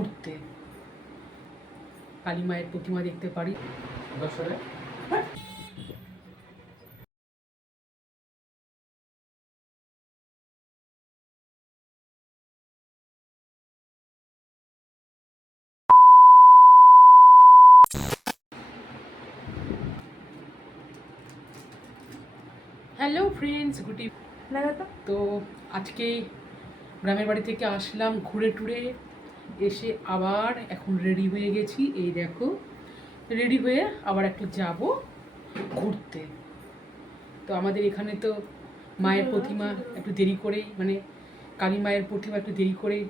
ঘুরতে, কালী মায়ের প্রতিমা দেখতে পারি। Hello friends, good evening. তো আজকে গ্রামের বাড়ি থেকে আসলাম ঘুরে টুরে, এসে আবার এখন রেডি হয়ে গেছি। এই দেখো, রেডি হয়ে আবার একটু যাব ঘুরতে। তো আমাদের এখানে তো মায়ের প্রতিমা একটু দেরি করেই, মানে কালী মায়ের প্রতিমা একটু দেরি করেই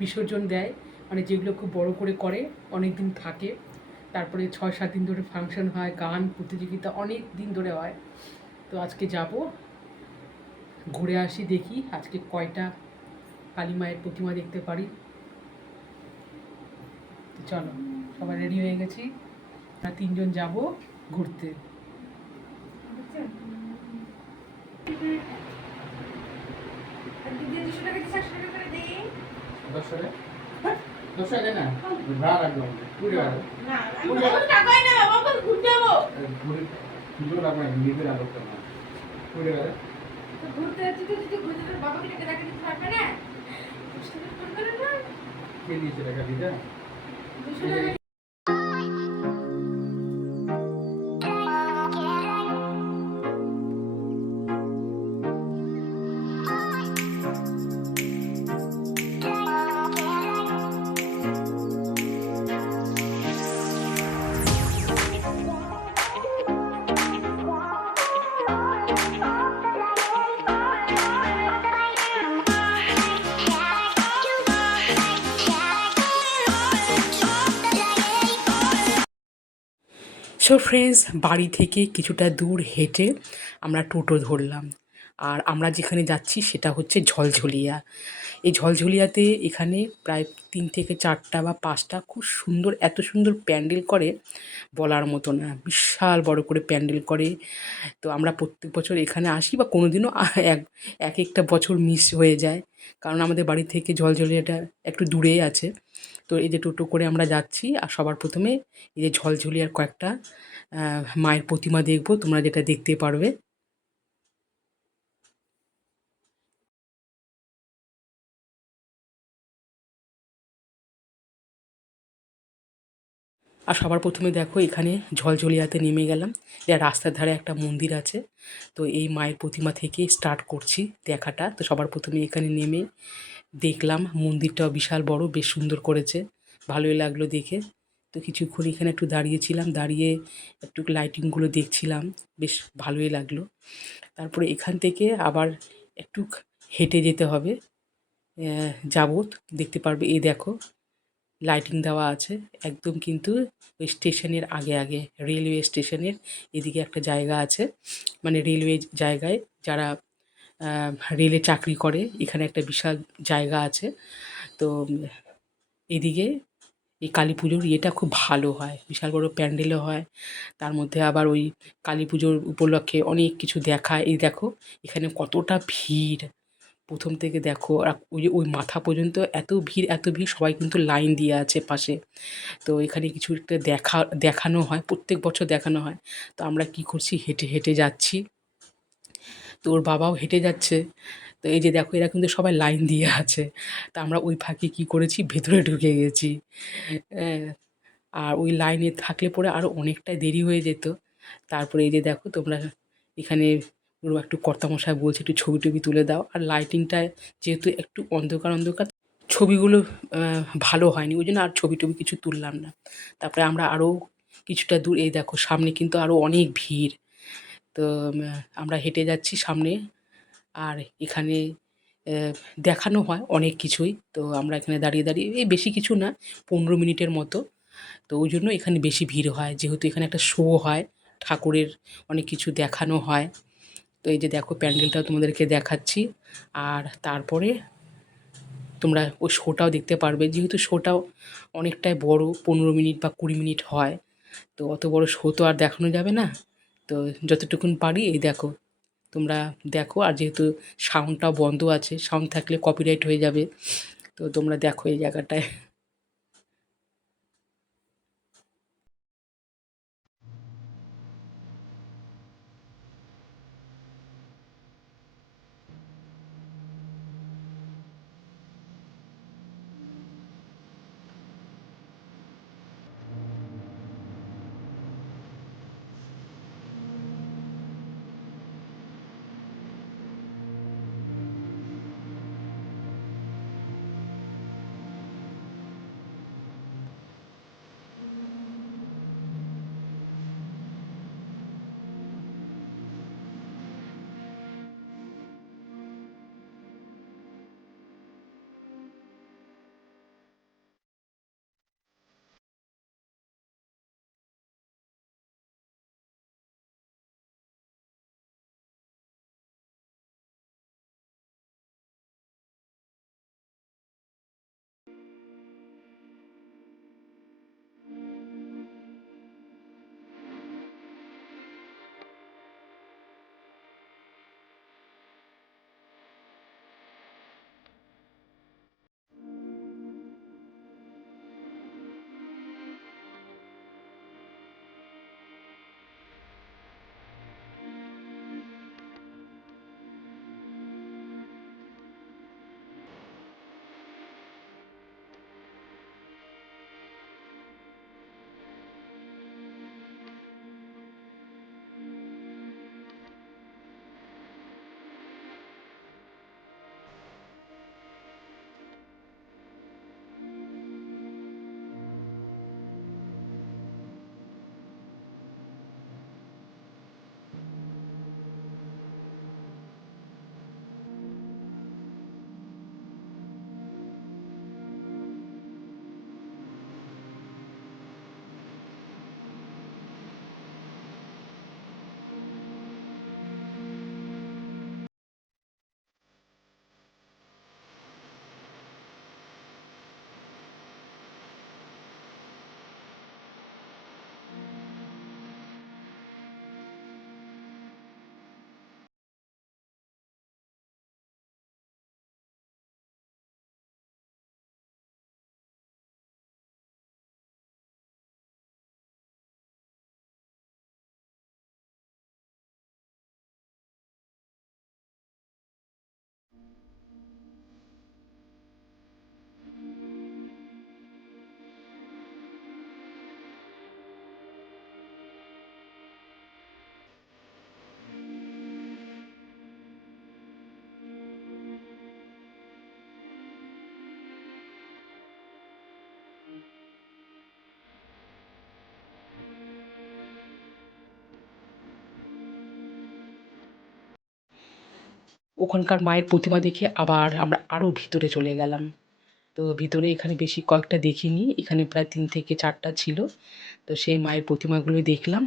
বিসর্জন দেয়, মানে যেগুলো খুব বড় করে করে, অনেক দিন থাকে। তারপরে 6-7 দিন ধরে ফাংশন হয়, গান প্রতিযোগিতা অনেক দিন ধরে হয়। তো আজকে যাব, ঘুরে আসি, দেখি আজকে কয়টা কালী মায়ের প্রতিমা দেখতে পারি। তো চলো, সবাই রেডি হয়ে গেছি, আমরা 3জন যাব ঘুরতে। ঘুরতে যাচ্ছি তো, যদি ঘুরতে বাবাকে টাকা দিতে পারবে না? কে দিয়েছে টাকা দিতে? সো ফ্রেন্ডস, বাড়ি থেকে কিছুটা দূর হেঁটে আমরা টোটো ধরলাম, আর আমরা যেখানে যাচ্ছি সেটা হচ্ছে ঝলঝলিয়া। এই ঝলঝলিয়াতে এখানে প্রায় 3 থেকে 4টা বা 5টা খুব সুন্দর, এত সুন্দর প্যান্ডেল করে বলার মতো না, বিশাল বড় করে প্যান্ডেল করে। তো আমরা প্রত্যেক বছর এখানে আসি, বা কোনো দিনও এক একটা বছর মিস হয়ে যায়, কারণ আমাদের বাড়ি থেকে ঝলঝলিয়াটা একটু দূরেই আছে। তো এই যে টোটো করে আমরা যাচ্ছি, আর সবার প্রথমে এই যে ঝলঝলিয়ার কয়েকটা মায়ের প্রতিমা দেখব, তোমরা যেটা দেখতে পারবে। আর সবার প্রথমে দেখো, এখানে ঝলঝলিয়াতে নেমে গেলাম। রাস্তার ধারে একটা মন্দির আছে, তো এই মায়ের প্রতিমা থেকে স্টার্ট করছি দেখাটা। তো সবার প্রথমে এখানে নেমে দেখলাম মন্দিরটাও বিশাল বড়, বেশ সুন্দর করেছে, ভালোই লাগলো দেখে। তো কিছুক্ষণ এখানে একটু দাঁড়িয়েছিলাম, দাঁড়িয়ে একটু লাইটিংগুলো দেখছিলাম, বেশ ভালোই লাগলো। তারপরে এখান থেকে আবার একটু হেঁটে যেতে হবে, যাবো, দেখতে পারবে। এই দেখো, লাইটিং দেওয়া আছে একদম, কিন্তু ওই স্টেশনের আগে আগে, রেলওয়ে স্টেশনের এদিকে একটা জায়গা আছে, মানে রেলওয়ে জায়গায় যারা রেলে চাকরি করে, এখানে একটা বিশাল জায়গা আছে। তো এদিকে এই কালী পুজোর ইয়েটা খুব ভালো হয়, বিশাল বড় প্যান্ডেলও হয়। তার মধ্যে আবার ওই কালী পুজোর উপলক্ষে অনেক কিছু দেখায়। এই দেখো এখানে কতটা ভিড়, প্রথম থেকে দেখো, আর ওই যে ওই মাথা পর্যন্ত এত ভিড়, এত ভিড়, সবাই কিন্তু লাইন দিয়ে আছে পাশে। তো এখানে কিছু একটা দেখানো হয়, প্রত্যেক বছর দেখানো হয়। তো আমরা কি করছি, হেঁটে হেঁটে যাচ্ছি। তো ওর বাবাও হেঁটে যাচ্ছে। তো এই যে দেখো, এরা কিন্তু সবাই লাইন দিয়ে আছে। তা আমরা ওই ফাঁকে কি করেছি, ভেতরে ঢুকে গেছি। হ্যাঁ, আর ওই লাইনে থাকলে পরে আরও অনেকটাই দেরি হয়ে যেত। তারপরে এই যে দেখো তোমরা, এখানে ওর একটু কর্তামশাই বলছে একটু ছবি টবি তুলে দাও। আর লাইটিংটায় যেহেতু একটু অন্ধকার অন্ধকার, ছবিগুলো ভালো হয়নি, ওই জন্য আর ছবি টবি কিছু তুললাম না। তারপরে আমরা আরও কিছুটা দূর, এই দেখো সামনে কিন্তু আরও অনেক ভিড়। তো আমরা হেঁটে যাচ্ছি সামনে, আর এখানে দেখানো হয় অনেক কিছুই। তো আমরা এখানে দাঁড়িয়ে দাঁড়িয়ে, এই বেশি কিছু না, 15 মিনিটের মতো। তো ওই জন্য এখানে বেশি ভিড় হয়, যেহেতু এখানে একটা শো হয়, ঠাকুরের অনেক কিছু দেখানো হয়। তো এই যে দেখো, প্যান্ডেলটাও তোমাদেরকে দেখাচ্ছি। আর তারপরে তোমরা ওই শোটাও দেখতে পারবে, যেহেতু শোটাও অনেকটাই বড়, 15 মিনিট বা 20 মিনিট হয়। তো অত বড় শো তো আর দেখানো যাবে না। তো যতটুকুন পারি, এই দেখো তোমরা দেখো। আর যেহেতু সাউন্ডটাও বন্ধ আছে, সাউন্ড থাকলে কপিরাইট হয়ে যাবে। তো তোমরা দেখো এই জায়গাটায়। ওখানকার মায়ের প্রতিমা দেখে আবার আমরা আরও ভিতরে চলে গেলাম। তো ভিতরে এখানে বেশি কয়েকটা দেখিনি, এখানে প্রায় ৩ থেকে ৪টা ছিল। তো সেই মায়ের প্রতিমাগুলোই দেখলাম।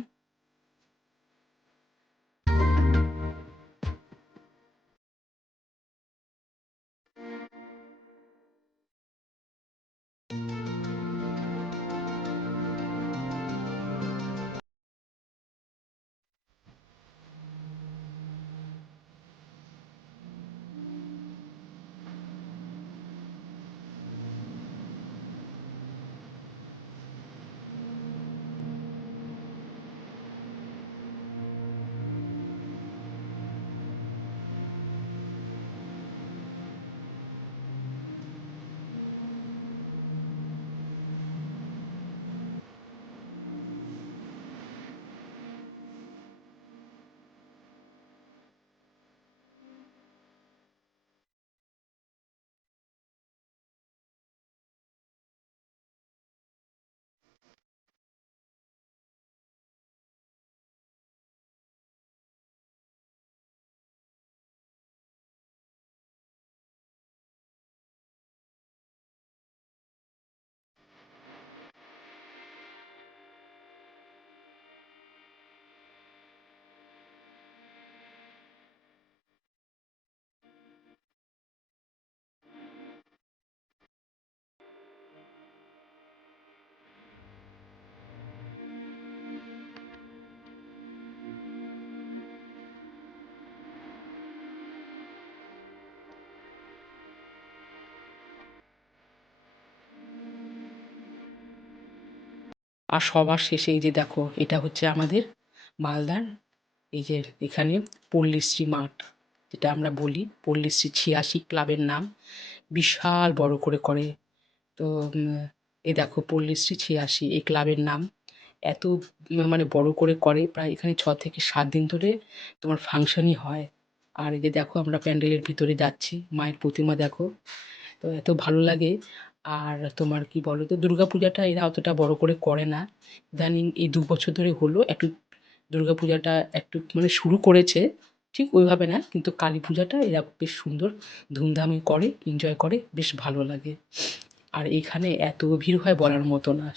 আর সবার শেষে এই যে দেখো, এটা হচ্ছে আমাদের মালদার এই যে এখানে পল্লীশ্রী মাঠ, যেটা আমরা বলি পল্লীশ্রী ৮৬ ক্লাবের নাম। বিশাল বড় করে করে। তো এই দেখো পল্লীশ্রী ৮৬ এই ক্লাবের নাম। এত মানে বড় করে করে, প্রায় এখানে ৬ থেকে ৭ দিন ধরে তোমার ফাংশনই হয়। আর এই যে দেখো আমরা প্যান্ডেলের ভিতরে যাচ্ছি, মায়ের প্রতিমা দেখো। তো এত ভালো লাগে। আর তোমার কি বলো তো, দুর্গাপূজাটা এরা অতটা বড় করে করে না। ইদানিং এই ২ বছর ধরে হলো একটু দুর্গাপূজাটা একটু মানে শুরু করেছে। ঠিক ওইভাবে না, কিন্তু কালী পূজাটা এরা বেশ সুন্দর ধুমধামে করে, এনজয় করে, বেশ ভালো লাগে। আর এখানে এত ভিড় হয় বলার মতো না।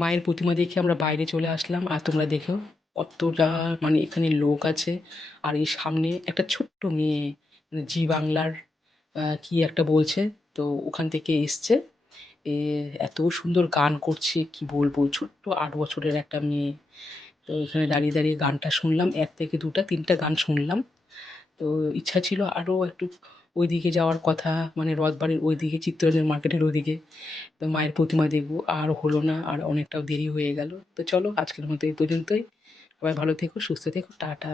মায়ের প্রতিমা দেখে আমরা বাইরে চলে আসলাম। আর তোমরা দেখো কতটা মানে এখানে লোক আছে। আর এই সামনে একটা ছোট্ট মেয়ে মানে জি বাংলার কি একটা বলছে, তো ওখান থেকে এসছে। এ এত সুন্দর গান করছে কি বলবো, ছোট্ট ৮ বছরের একটা মেয়ে। তো এখানে দাঁড়িয়ে দাঁড়িয়ে গানটা শুনলাম, ১ থেকে ২টা ৩টা গান শুনলাম। তো ইচ্ছা ছিল আরও একটু ওইদিকে যাওয়ার কথা, মানে রথবাড়ির ওইদিকে, চিত্তরঞ্জন মার্কেটের ওইদিকে। তো মায়ের প্রতিমা দেখবো, আর হলো না, আর অনেকটাও দেরি হয়ে গেল। তো চলো আজকের মতো এই পর্যন্তই। সবাই ভালো থেকো, সুস্থ থেকো, টাটা।